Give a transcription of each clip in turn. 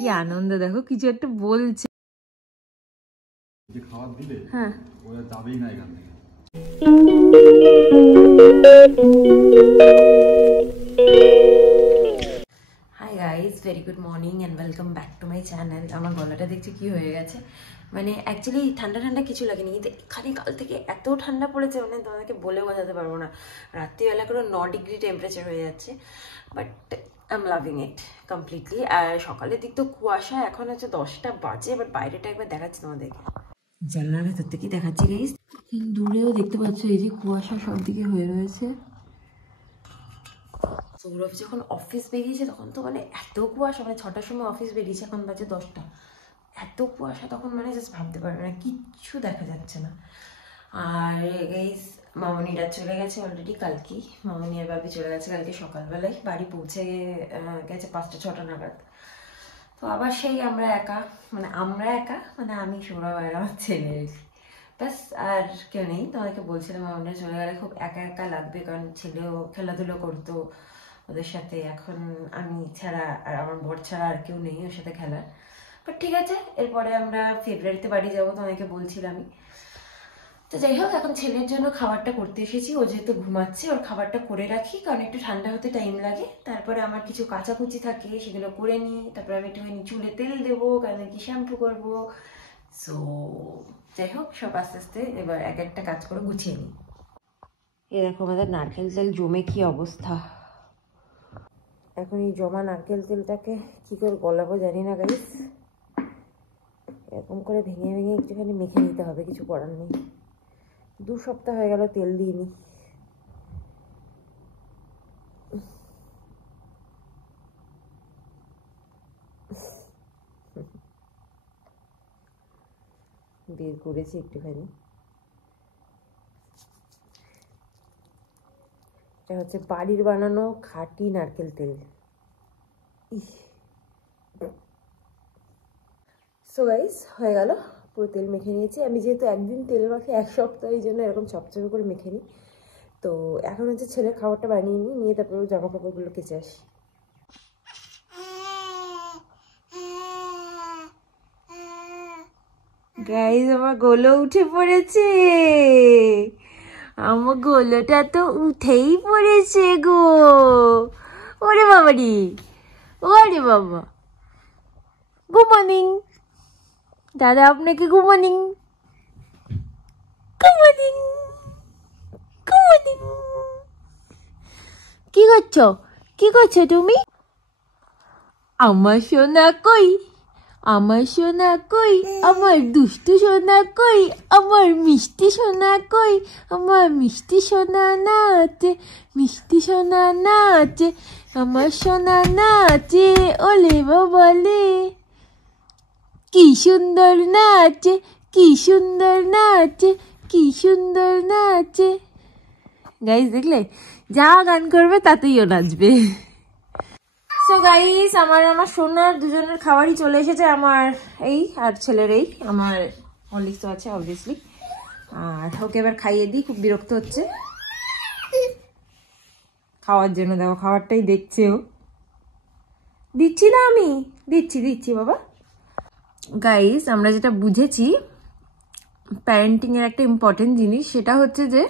কি আনন্দ দেখো, কিছু একটা বলছে। হ্যাঁ, ওরা যাবেই না এখান থেকে। Hi guys, very good morning and welcome back to my channel. আমার গলাটা দেখছি কি হয়ে গেছে, মানে অ্যাকচুয়ালি ঠান্ডা ঠান্ডা কিছু লাগেনি, কিন্তু এখানে কাল থেকে এত ঠান্ডা পড়েছে, মানে তোমাদেরকে বলে বোঝাতে পারবো না। রাত্রিবেলা করে 9 ডিগ্রি টেম্পারেচার হয়ে যাচ্ছে, but I am loving it completely. আর সকালের দিক তো কুয়াশা, এখন হচ্ছে 10টা বাজে, বাট বাইরেটা একবার দেখাচ্ছি তোমাদেরকে। জানলার ভেতর থেকেই দেখাচ্ছি গাইজ, দূরেও দেখতে পাচ্ছ এই যে কুয়াশা সব দিকে হয়ে রয়েছে। সৌরভ যখন অফিস বেরিয়েছে তখন তো মানে এত কুয়াশা, মানে 6টার সময় অফিস বেরিয়েছে, এখন বাজে 10টা, এত কুয়াশা তখন মানে জাস্ট ভাবতে পারবে না, কিচ্ছু দেখা যাচ্ছে না। আর গাইস মামনিরা চলে গেছে অলরেডি কালকেই, মামনি আর বাবি চলে গেছে কালকে সকালবেলায়, বাড়ি পৌঁছে গেছে 5টা-6টা নাগাদ। তো আবার সেই আমরা একা, মানে আমি সৌরভ আর আমার ছেলে, ব্যাস আর কেউ নেই। তোমাদেরকে বলছিলাম মামনিরা চলে গেলে খুব একা একা লাগবে, কারণ ছেলেও খেলাধুলো করতো ওদের সাথে, এখন আমি ছাড়া আর আমার বর ছাড়া আর কেউ নেই ওর সাথে খেলার। বাট ঠিক আছে, এরপরে আমরা ফেব্রুয়ারিতে বাড়ি যাবো, তোমাকে বলছিলামই। তো যাই হোক, এখন ছেলের জন্য খাবারটা করতে এসেছি, ও যেহেতু ঘুমাচ্ছে ওর খাবারটা করে রাখি, কারণ একটু ঠান্ডা হতে টাইম লাগে। তারপরে আমার কিছু কাচাকুচি থাকে, সেগুলো করে নিই। তারপরে আমি একটুখানি চুলে তেল দেবো, কারণ কি শ্যাম্পু করবো। সো যাই হোক, সব আস্তে আস্তে এবার এক একটা কাজ করে গুছিয়ে নিই। এই দেখো আমাদের নারকেল তেল জমে কি অবস্থা। এখন এই জমা নারকেল তেলটাকে কি করে গলাবো জানি না গাইস, এরকম করে ভেঙে ভেঙে একটুখানি মেখে নিতে হবে, কিছু করার নেই। 2 সপ্তাহ হয়ে গেল তেল দিইনি। বের করেছি একটুখানি। এটা হচ্ছে বাড়ির বানানো খাঁটি নারকেল তেল। সো গাইস হয়ে গেল, পুরো তেল মেখে নিয়েছি। আমি যেহেতু একদিন তেল মাখি, 1 সপ্তাহ, এই জন্য এরকম চপচপে করে মেখে নিই। তো এখন হচ্ছে ছেলের খাবারটা বানিয়ে নিয়ে তারপরে জামা কাপড়গুলো কেচে আসি। গাইস আমার গোলো উঠে পড়েছে, আমার গোলোটা তো উঠেই পড়েছে গো। ওরে বাবা রে, ওরে বাবা। গুড মর্নিং দাদা, আপনাকে good morning. Good morning, good morning. কি করছো, কি করছো তুমি? আমার সোনা কই, আমার সোনা কই, আমার দুষ্টু সোনা কই, আমার মিষ্টি সোনা কই, আমার মিষ্টি সোনা নাচে, মিষ্টি সোনা নাচে, আমার সোনা নাচে, ওলে বাবালে, কি সুন্দর নাচে, কি সুন্দর নাচে, কি সুন্দর নাচে। গাইস দেখলে, যা গান করবে তাতেই ও নাচবে। সো গাইস আমার সোনার দুজনের খাবারই চলে এসেছে, আমার এই আর ছেলের এই, আমার হরলিক্স তো আছে অবভিয়াসলি। আর ওকে এবার খাইয়ে দিই, খুব বিরক্ত হচ্ছে খাওয়ার জন্য। দেখো খাবারটাই দেখছে ও। দিচ্ছি না আমি, দিচ্ছি বাবা। গাইস আমরা যেটা বুঝেছি প্যারেন্টিং এর একটা ইম্পর্টেন্ট জিনিস, সেটা হচ্ছে যে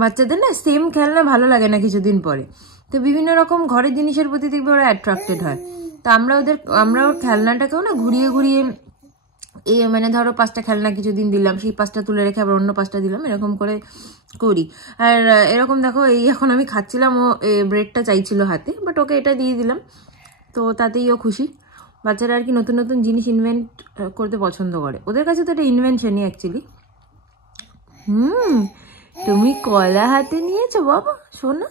বাচ্চাদের না সেম খেলনা ভালো লাগে না কিছুদিন পরে। তো বিভিন্ন রকম ঘরের জিনিসের প্রতি দেখবে ওরা অ্যাট্রাক্টেড হয়। তো আমরা ওর খেলনাটাকেও না ঘুরিয়ে ঘুরিয়ে, মানে ধরো 5টা খেলনা কিছুদিন দিলাম, সেই 5টা তুলে রেখে আবার অন্য 5টা দিলাম, এরকম করে করি। আর এরকম দেখো, এই এখন আমি খাচ্ছিলাম, ও ব্রেডটা চাইছিল হাতে, বাট ওকে এটা দিয়ে দিলাম, তো তাতেই ও খুশি। বাচ্চারা আর কি নতুন নতুন জিনিস ইনভেন্ট করতে পছন্দ করে, ওদের কাছে তো এটা ইনভেনশনই অ্যাকচুয়ালি। তুমি কলা হাতে নিয়েছো বাবা সোনা?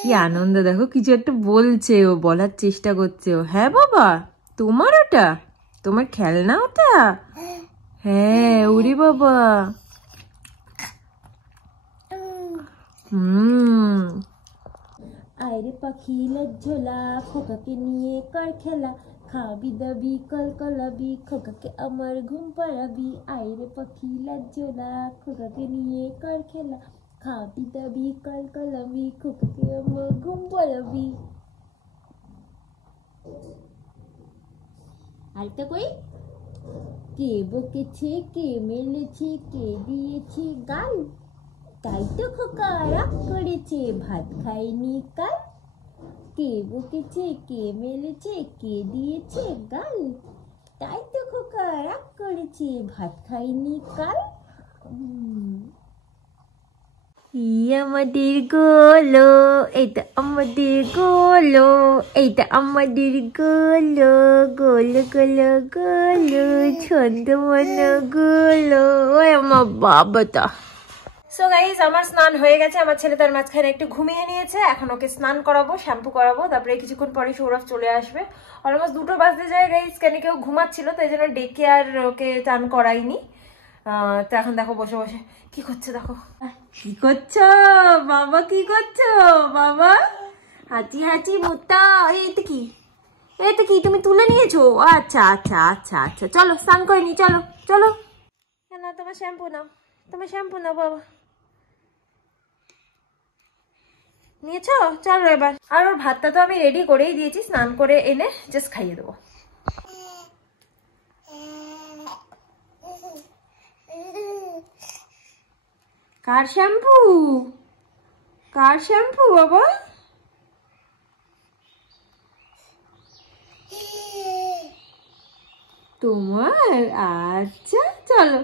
কি আনন্দ দেখো, কিছু একটা বলছে ও, বলার চেষ্টা করছে ও। হ্যাঁ বাবা, তোমার ওটা, তোমার খেলনা ওটা? হ্যাঁ ওরে বাবা। আরে পাখি লজ্জলা, খোকাকে নিয়ে কর খেলা, খাবি দাবি কলকলাবি, খোকাকে আমার ঘুম পাড়াবি। আইরে পাখি লজ্জলা, খোকাকে নিয়ে কর খেলা, খাবি দাবি কাল কালামি খুবকে আমার ঘুম পাড়াবি। আরেকটা কই, কে বকেছে কে মেলেছে কে দিয়েছে গাল, তাই তো খোকা রাগ করেছে ভাত খায়নি কাল। কে বকেছে কে মেলেছে কে দিয়েছে গাল, তাই তো খোকা রাগ করেছে ভাত খায়নি কাল। আমাদের গোলো, এটা আমাদের গোলো, এইটা আমাদের গোলো, গোলো গোলো গোলো ছন্দমন গোলো। ওই আমার বাবাটা। সো গাইস, আমার স্নান হয়ে গেছে। আমার ছেলে তার মাঝখানে একটু ঘুমিয়ে নিয়েছে। এখন ওকে স্নান করাবো, শ্যাম্পু করাবো, তারপরে কিছুক্ষণ পরে সৌরভ চলে আসবে। অলমোস্ট 2টো বাজতে যায় গাইস, কেন কেউ ঘুমাচ্ছিল, তাই জন্য ডেকে আর ওকে চান করাইনি। তো এখন দেখো বসে বসে কি করছে, দেখো কি করছো বাবা, কি করছো বাবা? হাঁচি হাঁচি মোটা। এইটা কি, এইটা কি তুমি তুলে নিয়েছো? আচ্ছা আচ্ছা আচ্ছা আচ্ছা, চলো স্নান করে নি, চলো চলো। কেন তোমার শ্যাম্পু নাও, তোমার শ্যাম্পু নাও বাবা। নিয়েছো? চলো এবার। আর ওর ভাতটা তো আমি রেডি করেই দিয়েছি, স্নান করে এনে জাস্ট খাইয়ে দেবো। কার শ্যাম্পু, কার শ্যাম্পু বাবা? তোমার? আচ্ছা চলো।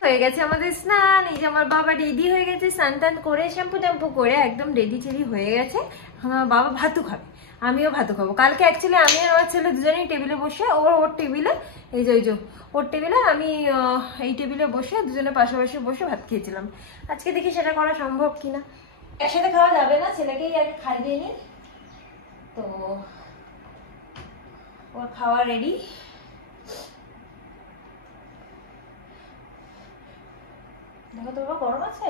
হয়ে গেছে আমাদের স্নান। এই যে আমার বাবা রেডি হয়ে গেছে, স্নান টান করে শ্যাম্পু ট্যাম্পু করে একদম রেডি টেডি হয়ে গেছে। আমার বাবা ভাতু খাবে, আমিও ভাতু খাবো। কালকে অ্যাকচুয়ালি আমি আর আমার ছেলে দুজনেই টেবিলে বসে, ওর টেবিলে, এই যে ওর টেবিলে, আমি এই টেবিলে বসে দুজনে পাশাপাশি বসে ভাত খেয়েছিলাম। আজকে দেখি সেটা করা সম্ভব কিনা। একসাথে খাওয়া যাবে না, ছেলেকেই আগে খাইয়ে নি। তো ওর খাওয়া রেডি। দেখো তো বাবা, গরম আছে?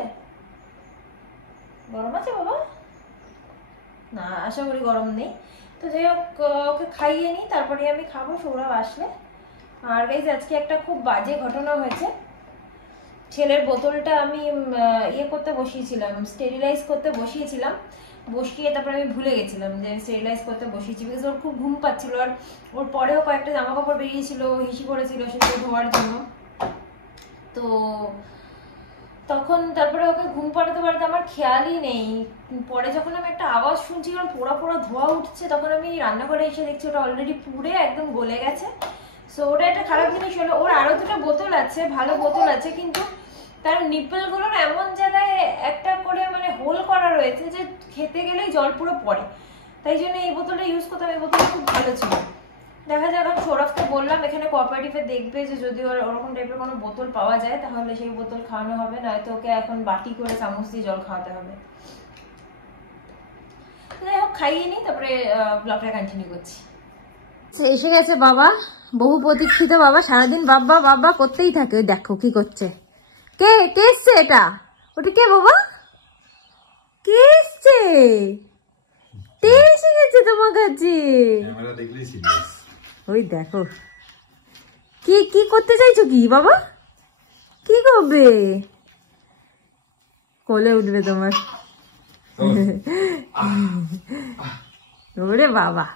গরম আছে বাবা? না, আশা করি গরম নেই। তো যাই হোক, ওকে খাইয়ে নি, তারপরে আমি খাবো সৌরভ আসলে। আর গাইজ, আজকে একটা খুব বাজে ঘটনা হয়েছে। ছেলের বোতলটা আমি ইয়ে করতে বসিয়েছিলাম, স্টেরিলাইজ করতে বসিয়েছিলাম, বসিয়ে তারপরে আমি ভুলে গেছিলাম যে স্টেরিলাইজ করতে বসিয়েছি। বিকজ ওর খুব ঘুম পাচ্ছিল, আর ওর পরেও কয়েকটা জামা কাপড় বেরিয়েছিল, হিসি করেছিল সেগুলো ধোয়ার জন্য। তো তখন তারপরে ওকে ঘুম পাড়াতে পাড়াতে আমার খেয়ালই নেই। পরে যখন আমি একটা আওয়াজ শুনছি, কারণ পোড়া পোড়া ধোয়া উঠছে, তখন আমি রান্নাঘরে এসে দেখছি ওটা অলরেডি পুড়ে একদম গলে গেছে। সো ওটা একটা খারাপ জিনিস হলো। ওর আরো 2টা বোতল আছে, ভালো বোতল আছে, কিন্তু তার নিপলগুলোর এমন জায়গায় একটা করে মানে হোল করা রয়েছে যে খেতে গেলেই জল পুরো পড়ে। তাই জন্য এই বোতলটা ইউজ করতাম। এই বোতলটা খুব ভালো ছিল। দেখা যাক, আমি সৌরভকে বললাম এখানে কোঅপারেটিভে দেখবে যে যদি ওরকম টাইপের কোনো বোতল পাওয়া যায় তাহলে সেই বোতল খাওয়ানো হবে, নয়তো ওকে এখন বাটি করে চামচ দিয়ে জল খাওয়াতে হবে। যাই হোক, খাইয়ে নি, তারপরে ব্লগটা কন্টিনিউ করছি। এসে গেছে বাবা, বহু প্রতীক্ষিত বাবা। সারাদিন বাবা বাবা করতেই থাকে। দেখো কি করছে। কে কে এসছে? এটা ওটা কে বাবা? কে এসছে? এসে গেছে তোমার কাছে। ওই দেখো, কি কি করতে চাইছো কি বাবা? কি করবে? কোলে উঠবে তোমার। ওরে বাবা,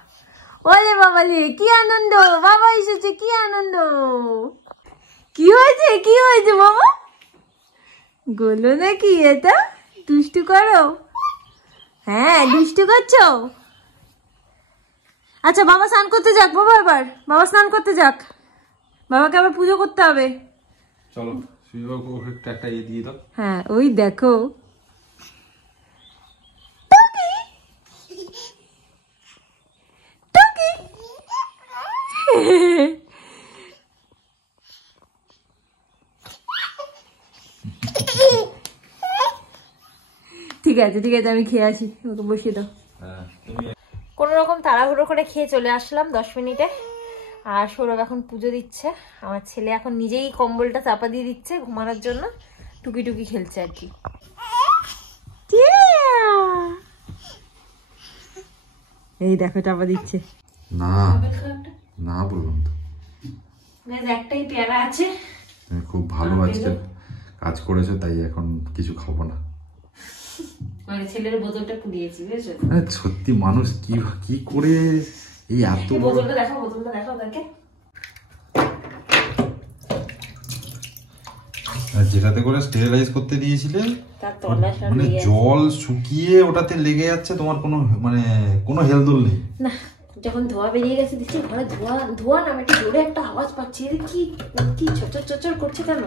ওরে বাবা রে, কি আনন্দ! বাবা এসেছে, কি আনন্দ! কি হয়েছে, কি হয়েছে বাবা? গোলো নাকি এটা? দুষ্টু করো? হ্যাঁ, দুষ্টু করছো। আচ্ছা, বাবা স্নান করতে যাক বাবা, এবার বাবা স্নান করতে যাক, বাবাকে আবার পুজো করতে হবে। চলো একটা ইয়ে দিয়ে দাও। হ্যাঁ, ওই দেখো। ঠিক আছে ঠিক আছে, আমি খেয়ে আসি, ওকে বসিয়ে দাও। কোনো রকম তাড়াহুড়ো করে খেয়ে চলে আসলাম 10 মিনিটে। আর সৌরভ এখন পুজো দিচ্ছে। আমার ছেলে এখন নিজেই কম্বলটা চাপা দিয়ে দিচ্ছে ঘুমানোর জন্য, টুকি টুকি খেলছে আর কি। এই দেখো চাপা দিচ্ছে। না না বললাম তো, একটাই পেয়ারা আছে। খুব ভালো আজকে কাজ করেছো, তাই এখন কিছু খাবো না। মানে ছেলের বোতলটা পুড়িয়েছি, বুঝেছো? সত্যি মানুষ কি করে এই এত বোতলটা দেখাও তাকে। যেটাতে করে স্টেরিলাইজ করতে দিয়েছিলে মানে জল শুকিয়ে ওটাতে লেগে যাচ্ছে, তোমার কোনো হেলদোল নেই না। যখন ধোয়া বেরিয়ে গেছে দেখছি ঘরে ধোয়া না, একটু জোরে একটা আওয়াজ পাচ্ছি, কি চচর করছে কেন?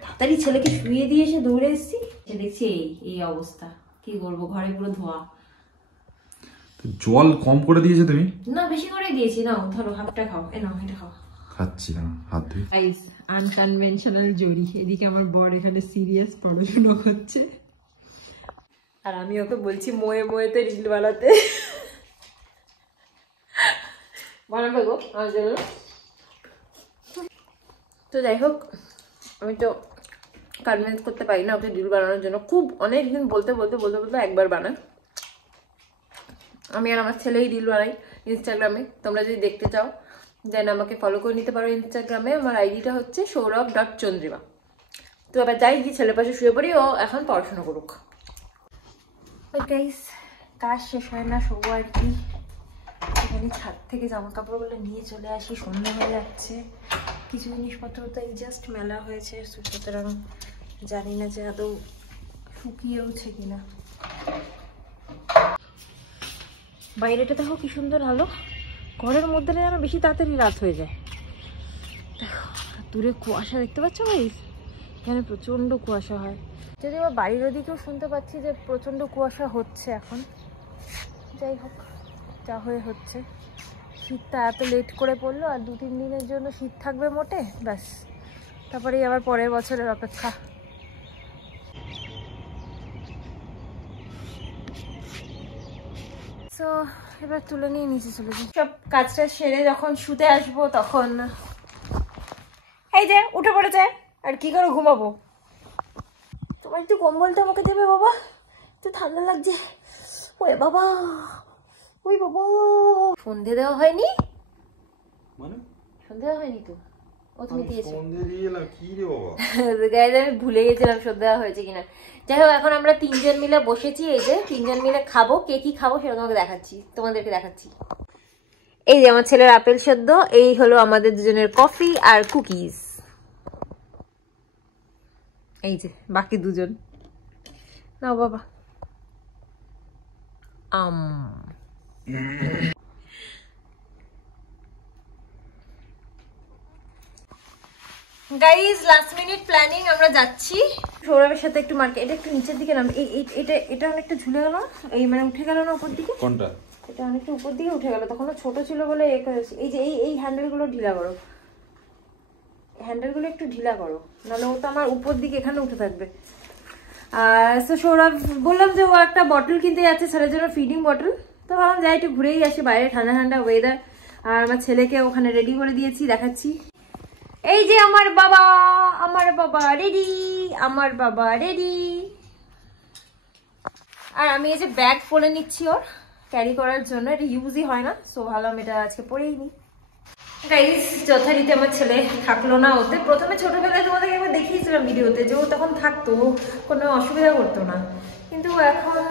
তাড়াতাড়ি ছেলেকে শুয়ে দিয়ে এসে দৌড়ে এসেছি, দেখছি এই অবস্থা। কি করবো, ঘরে পুরো ধোয়া। জল কম করে দিয়েছে তুমি? না, বেশি করে দিয়েছি। নাও ধরো, হাফটা খাও। নাও, এটা খাও। খাচ্ছি না, হাত ধুই। গাইস, আনকনভেনশনাল জড়ি। এদিকে আমার বর এখানে সিরিয়াস পড়াশোনা করছে, আর আমি ওকে বলছি মোয়েতে রিল বানাতে। বানাবে গো আমার জন্য। তো যাই হোক, আমি তো কনভিন্স করতে পারি না ওকে রিল বানানোর জন্য। খুব অনেকদিন বলতে একবার বানাই। আমি আর আমার ছেলেই রিল বানাই ইনস্টাগ্রামে। তোমরা যদি দেখতে চাও দেন আমাকে ফলো করে নিতে পারো ইনস্টাগ্রামে। আমার আইডিটা হচ্ছে সৌরভ.চন্দ্রিমা। তো এবার যাই গিয়ে ছেলের পাশে শুয়ে পড়ি, ও এখন পড়াশোনা করুক। গাইস, কাজ শেষ হয় না, শোবো আর কি। এখানে ছাদ থেকে জামা কাপড়গুলো নিয়ে চলে আসি, সন্ধ্যা হয়ে যাচ্ছে। কিছু জিনিসপত্র তো এই জাস্ট মেলা হয়েছে, সুতরাং জানি না যে আদৌ শুকিয়েওছে কিনা। বাইরেটা দেখো কি সুন্দর আলো, ঘরের মধ্যে যেন বেশি তাড়াতাড়ি রাত হয়ে যায়। দেখো দূরে কুয়াশা দেখতে পাচ্ছ গাইস, এখানে প্রচন্ড কুয়াশা হয়। যদি আবার বাড়ির ওদিকেও শুনতে পাচ্ছি যে প্রচন্ড কুয়াশা হচ্ছে এখন। যাই হোক, যা হয়ে হচ্ছে। শীতটা এত লেট করে পড়লো, আর 2-3 দিনের জন্য শীত থাকবে মোটে, ব্যাস। তারপরেই আবার পরের বছরের অপেক্ষা। তো এবার তুলে নিয়ে নিচে চলে যাই। সব কাজটা সেরে যখন শুতে আসবো তখন এই যে উঠে পড়েছে, আর কি করে ঘুমাবো। তোমার একটু কম্বলটা আমাকে দেবে বাবা, একটু ঠান্ডা লাগছে। ওই বাবা, সন্ধে দেওয়া হয়নি? মানে সন্ধে দেওয়া হয়নি তো? ও তুমি দিয়েছো? সন্ধে দিয়েলা কি রে বাবা? গাইস, আমি ভুলে গেছিলাম সন্ধে দেওয়া হয়েছে কিনা। যাই হোক, এখন আমরা 3 জন মিলে বসেছি। এই যে 3 জন মিলে খাবো। কে কি খাবো সেটা তোমাদেরকে দেখাচ্ছি। এই যে আমার ছেলের আপেল সেদ্ধ, এই হলো আমাদের দুজনের কফি আর কুকিজ। এই যে বাকি দুজন। নাও বাবা। গাইজ, লাস্ট মিনিট প্ল্যানিং, আমরা যাচ্ছি সৌরভের সাথে একটু মার্কেট। এটা একটু নিচের দিকে নাম, এটা অনেকটা ঝুলে গেল, এই মানে উঠে গেল না উপর দিকে। কোনটা? এটা অনেকটা উপর দিকে উঠে গেল, তখন ছোট ছিল বলে এই যে এই হ্যান্ডেলগুলো ঢিলা করো, হ্যান্ডেলগুলো একটু ঢিলা করো, নাহলে ও তো আমার উপর দিকে এখানে উঠে থাকবে। আর সৌরভ বললাম যে ও একটা বটল কিনতে যাচ্ছে ছেলের জন্য, ফিডিং বটল। তো ভাবলাম যাই একটু ঘুরেই আসি, বাইরে ঠান্ডা ঠান্ডা ওয়েদার। আর আমার ছেলেকে ওখানে রেডি করে দিয়েছি, দেখাচ্ছি। এই যে আমার বাবা রেডি। আর আমি এই যে ব্যাগ পরে নিচ্ছি ওর ক্যারি করার জন্য, এটা ইউজই হয় না, সো ভাবলাম এটা আজকে পরেই নি। গাইস, যথারীতি আমার ছেলে থাকলো না ওতে। প্রথমে ছোটবেলায় তোমাদেরকে একবার দেখিয়েছিলাম ভিডিওতে যে ও তখন থাকতো, কোনো অসুবিধা করতো না, কিন্তু এখন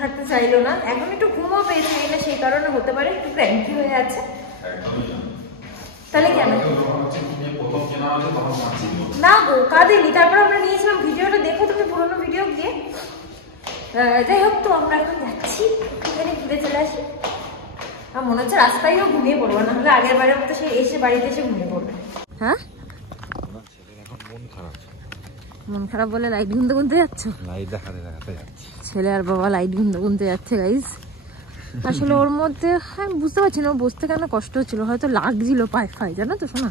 থাকতে চাইলো না। এখন একটু ঘুমও পেয়েছে না, সেই কারণে হতে পারে একটু ক্র্যাঙ্কি হয়ে আছে। তাহলে কেন না গো, কাঁদেনি। তারপর আমরা নিয়েছিলাম, ভিডিওটা দেখো তুমি, পুরোনো ভিডিও গিয়ে। যাই হোক, তো আমরা এখন যাচ্ছি, এখানে ঘুরে চলে আসি। আমার মনে হচ্ছে রাস্তায়ও ঘুমিয়ে পড়বো, না হলে আগের বারের মতো সে এসে বাড়িতে এসে ঘুমিয়ে পড়বে। হ্যাঁ, মন খারাপ বলে লাইট গুনতে যাচ্ছ? ছেলে আর বাবা লাইট গুনতে যাচ্ছে গাইস। আসলে ওর মধ্যে আমি বুঝতে পারছি না, বসতে কেন কষ্ট হচ্ছিল, হয়তো লাগছিল পায়ে ফাই, জানো তো শোনা।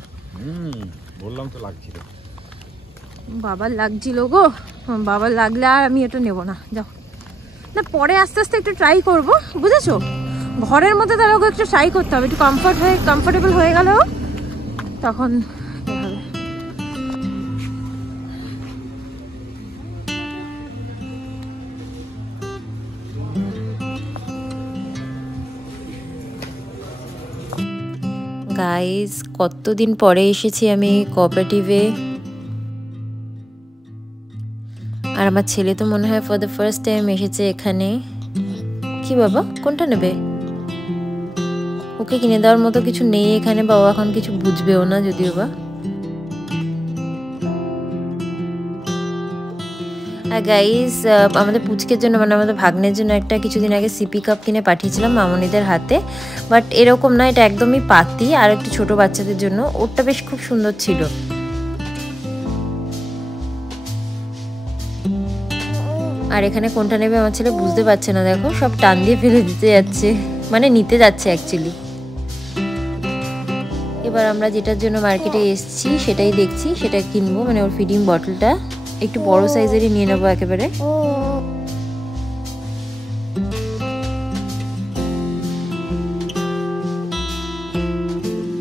বললাম তো লাগছিল, বাবার লাগছিল গো। বাবার লাগলে আর আমি এটা নেবো না, যাও না, পরে আস্তে আস্তে একটু ট্রাই করবো, বুঝেছো? ঘরের মধ্যে তাহলে ওকে একটু ট্রাই করতে হবে, একটু কমফোর্টেবল হয়ে গেল তখন হবে। গাইস, কতদিন পরে এসেছি আমি কোঅপারেটিভে। আর আর আমার ছেলে তো মনে হয় ফর দ্য ফার্স্ট টাইম এসেছে এখানে। কি বাবা, কোনটা নেবে? ওকে কিনে দেওয়ার মতো কিছু নেই এখানে, বা ও এখন কিছু বুঝবেও না যদিও বা। আর গাইস, আমাদের পুচকের জন্য মানে আমাদের ভাগ্নের জন্য একটা কিছুদিন আগে সিপি কাপ কিনে পাঠিয়েছিলাম মামনিদের হাতে, বাট এরকম না, এটা একদমই পাতি, আর একটু ছোট বাচ্চাদের জন্য। ওটা বেশ খুব সুন্দর ছিল। আর এখানে কোনটা নেবে আমার ছেলে বুঝতে পারছে না, দেখো সব টান দিয়ে ফেলে দিতে যাচ্ছে, মানে নিতে যাচ্ছে অ্যাকচুয়ালি। এবার আমরা যেটার জন্য মার্কেটে এসেছি সেটাই দেখছি, সেটা কিনবো, মানে ওর ফিডিং বটলটা একটু বড় সাইজেরই নিয়ে নেবো একেবারে।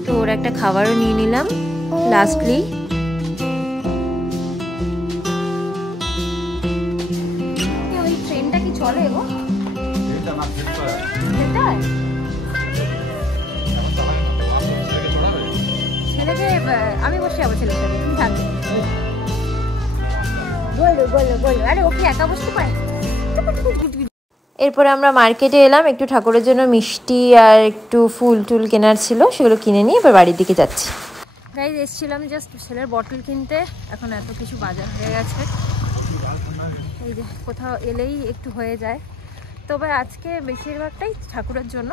তো ওর একটা খাবারও নিয়ে নিলাম লাস্টলি। ওই ট্রেনটা কি চলে গো? ছেলেকে আমি বসে যাবো ছেলের সাথে, তুমি থাকবে। আরে ও কি একা বসতে পারে? এরপরে আমরা মার্কেটে এলাম, একটু ঠাকুরের জন্য মিষ্টি আর একটু ফুল টুল কেনার ছিল, সেগুলো কিনে নিয়ে এবার বাড়ির দিকে যাচ্ছি। গাইজ এসেছিলাম জাস্ট ছেলের বটল কিনতে, এখন এত কিছু বাজার হয়ে গেছে। এই যে কোথাও এলেই একটু হয়ে যায়, তবে আজকে বেশিরভাগটাই ঠাকুরের জন্য।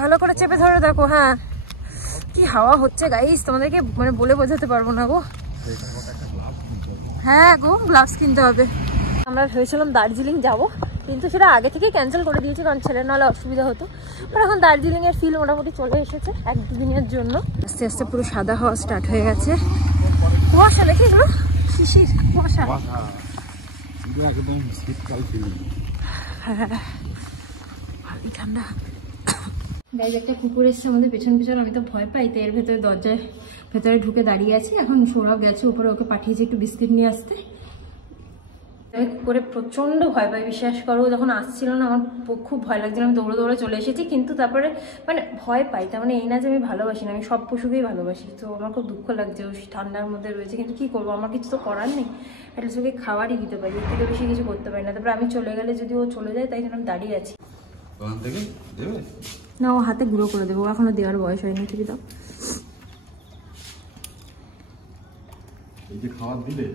ভালো করে চেপে ধরো, দেখো। হ্যাঁ, কি হাওয়া হচ্ছে গাইজ, তোমাদেরকে মানে বলে বোঝাতে পারবো না গো। হ্যাঁ গো, গ্লাভস কিনতে হবে। আমরা ভেবেছিলাম দার্জিলিং যাব, কিন্তু সেটা আগে থেকে ক্যান্সেল করে দিয়েছি, কারণ ছেলের নাহলে অসুবিধা হতো। আর এখন দার্জিলিংয়ের ফিল মোটামুটি চলে এসেছে 1-2 দিনের জন্য। আস্তে আস্তে পুরো সাদা হওয়া স্টার্ট হয়ে গেছে। কুয়াশা নাকি এগুলো? শিশির, কুয়াশা। একদম শীতকাল ফিল। হ্যাঁ, ভালোই ঠান্ডা। গাইজ একটা কুকুর এসছে আমাদের পেছন পেছন, আমি তো ভয় পাই, তো এর ভেতরে দরজায় ভেতরে ঢুকে দাঁড়িয়ে আছি। এখন সৌরভ গেছে উপরে, ওকে পাঠিয়েছি একটু বিস্কিট নিয়ে আসতে। কুকুরে প্রচণ্ড ভয় পাই, বিশ্বাস করো। যখন আসছিল না আমার খুব ভয় লাগছিল, আমি দৌড়ে দৌড়ে চলে এসেছি, কিন্তু তারপরে মানে ভয় পাই। তার মানে এই না যে আমি ভালোবাসি না, আমি সব পশুকেই ভালোবাসি। তো আমার খুব দুঃখ লাগছে, ও ঠান্ডার মধ্যে রয়েছে, কিন্তু কী করবো, আমার কিছু তো করার নেই। অ্যাটলিস্ট ওকে খাবারই দিতে পারি, এর থেকে বেশি কিছু করতে পারি না। তারপরে আমি চলে গেলে যদি ও চলে যায়, তাই জন্য আমি দাঁড়িয়ে আছি। না, ও হাতে গুঁড়ো করে দেবো, এখনো দেওয়ার বয়স হয়নি। ঠিক দাও।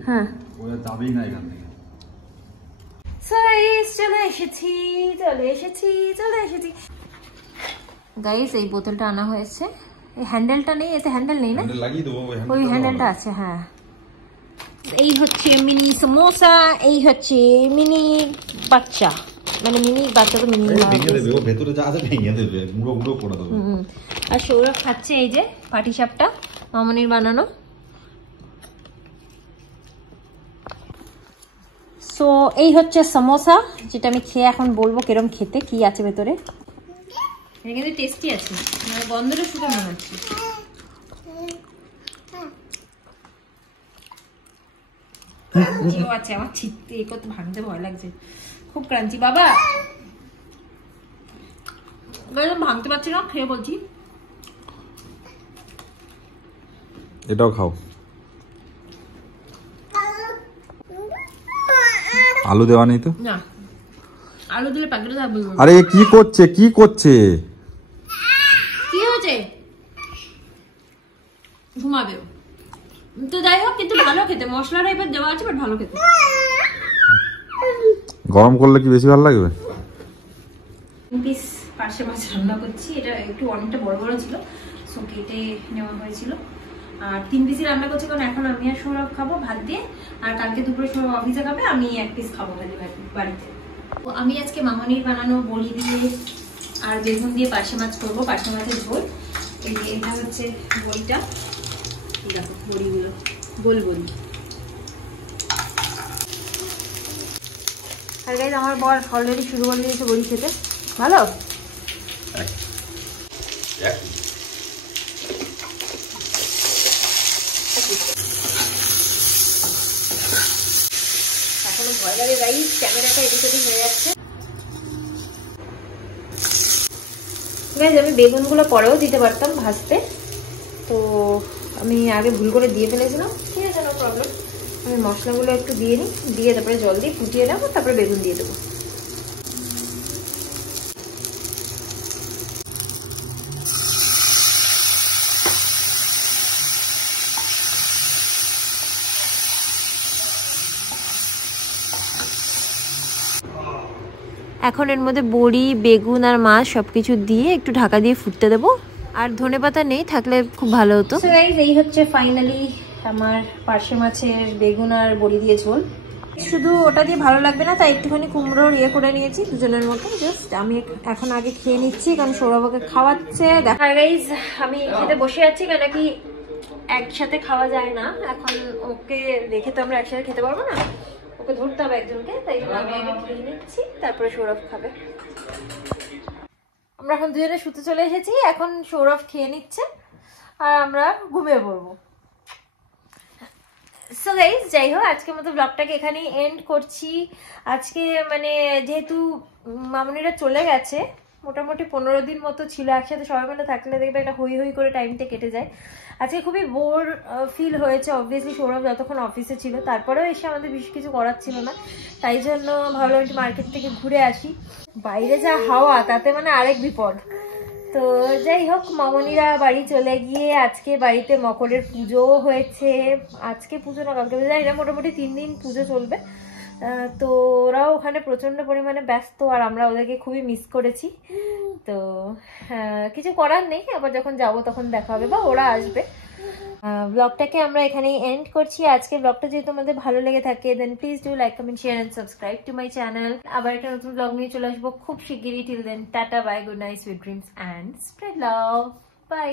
হ্যাঁ, যাবেই না এখান থেকে। চলে এসেছি গাইস। এই বোতলটা আনা হয়েছে, এই হ্যান্ডেলটা নেই, এতে হ্যান্ডেল নেই না, ওই হ্যান্ডেলটা আছে। হ্যাঁ, এই হচ্ছে মিনি সমোসা, এই হচ্ছে মিনি বাচ্চা, মানে মিনি বাচ্চা তো মিনি ভেতরে যা আছে ভেঙে দেবে, গুঁড়ো গুঁড়ো করে দেবে। আর সৌরভ খাচ্ছে এই যে পাটিসাপটা, মামনির বানানো। সো এই হচ্ছে সমোসা, যেটা আমি খেয়ে এখন বলবো কিরম খেতে, কি আছে ভেতরে। এটা কিন্তু টেস্টি আছে, মানে গন্ধটা শুধু মনে হচ্ছে। আছে, আমার ছিটতে এই করতে ভাঙতে ভয় লাগছে, খুব ক্রাঞ্চি। বাবা ভাঙতে পারছি না, খেয়ে বলছি। এটাও খাও। আলু দেওয়া নেই তো? না, আলু দিলে প্যাকেটে থাকবে। আরে কি করছে, কি করছে? কি হয়েছে? ঘুমাবে তো, যাই হোক, কিন্তু ভালো খেতে, মশলা টাইপের দেওয়া আছে, বাট ভালো খেতে। গরম করলে কি বেশি ভালো লাগবে? পিস পার্শে মাছ রান্না করছি, এটা একটু অনেকটা বড় বড় ছিল, সো কেটে নেওয়া হয়েছিল। আর 3 পিসই রান্না করছি, কারণ এখন আমি আর সৌরভ খাবো ভাত দিয়ে, আর কালকে দুপুরে সৌরভ অফিসে খাবে, আমি 1 পিস খাবো বাড়িতে। তো আমি আজকে মামনির বানানো বড়ি দিয়ে আর বেগুন দিয়ে পার্শে মাছ করবো, পার্শে মাছের ঝোল। এটা হচ্ছে বড়িটা, দেখো বড়িগুলো গোল বড়ি। আর গাইস, আমার বর অলরেডি শুরু করে দিয়েছে বড়ি খেতে। ভালো। এখনো ভয় লাগে গাইস, ক্যামেরাটা এদিক ওদিক হয়ে যাচ্ছে। গাইস, আমি বেগুনগুলো পরেও দিতে পারতাম ভাজতে, তো আমি আগে ভুল করে দিয়ে ফেলেছিলাম। ঠিক আছে, নো প্রবলেম। আমি মশলাগুলো একটু দিয়ে নিই, দিয়ে তারপরে জল দিয়ে ফুটিয়ে নেবো, তারপরে বেগুন দিয়ে দেবো। এখন এর মধ্যে বড়ি, বেগুন আর মাছ সবকিছু দিয়ে একটু ঢাকা দিয়ে ফুটতে দেবো। আর ধনেপাতা নেই, থাকলে খুব ভালো হতো। এই হচ্ছে ফাইনালি আমার পার্শে মাছের বেগুন আর বড়ি দিয়ে ঝোল। শুধু ওটা দিয়ে ভালো লাগবে না, তাই একটুখানি কুমড়োর করে নিয়েছি দুজনের মতো। জাস্ট আমি এখন আগে খেয়ে নিচ্ছি, কারণ সৌরভকে খাওয়াচ্ছে। দেখা গাইজ আমি খেতে বসে আছি, কেন কি একসাথে খাওয়া যায় না এখন। ওকে রেখে তো আমরা একসাথে খেতে পারবো না, ওকে ধরতে হবে একজনকে, তাই জন্য আমি আগে খেয়ে নিচ্ছি, তারপরে সৌরভ খাবে। আমরা এখন দুজনে শুতে চলে এসেছি, এখন সৌরভ খেয়ে নিচ্ছে আর আমরা ঘুমিয়ে পড়বো। সো গাইস, যাই হোক আজকের মতো ব্লগটাকে এখানেই এন্ড করছি। আজকে মানে যেহেতু মামুনিরা চলে গেছে, মোটামুটি 15 দিন মতো ছিল একসাথে সবাই মিলে থাকলে, দেখবে একটা হই হই করে টাইমটা কেটে যায়। আজকে খুবই বোর ফিল হয়েছে, অবভিয়াসলি সৌরভ যতক্ষণ অফিসে ছিল, তারপরেও এসে আমাদের বেশি কিছু করার ছিল না, তাই জন্য ভাবলাম একটু মার্কেট থেকে ঘুরে আসি। বাইরে যা হাওয়া, তাতে মানে আরেক বিপদ। তো যাই হোক, মামনিরা বাড়ি চলে গিয়ে আজকে বাড়িতে মকরের পুজোও হয়েছে। আজকে পুজো না কালকে জানি না, মোটামুটি 3 দিন পুজো চলবে। তো ওরাও ওখানে প্রচন্ড পরিমাণে ব্যস্ত, আর আমরা ওদেরকে খুবই মিস করেছি। তো কিছু করার নেই, আবার যখন যাব তখন দেখা হবে বা ওরা আসবে। ব্লগটাকে আমরা এখানেই এন্ড করছি। আজকে ব্লগটা যদি তোমাদের ভালো লেগে থাকে, then please do like, comment, share and subscribe to my channel. আবার একটা নতুন ব্লগ নিয়ে চলে আসবো খুব শিগগিরই। Till then tata, bye, good night, sweet dreams and spread love, by.